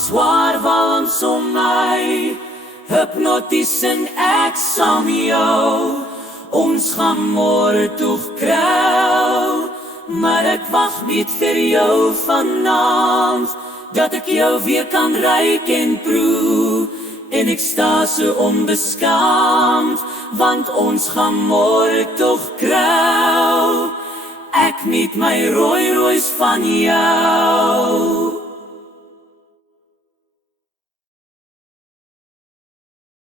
swaar walms om my, hypnoties en ek saam jou. Ons gaan môre tog krou, maar ek wag net vir jou vanaand, dat ek jou weer kan ruik en proe, en ek sta so onbeskaamd, want ons gaan môre tog krou. Ek niet my rooi roos van jou.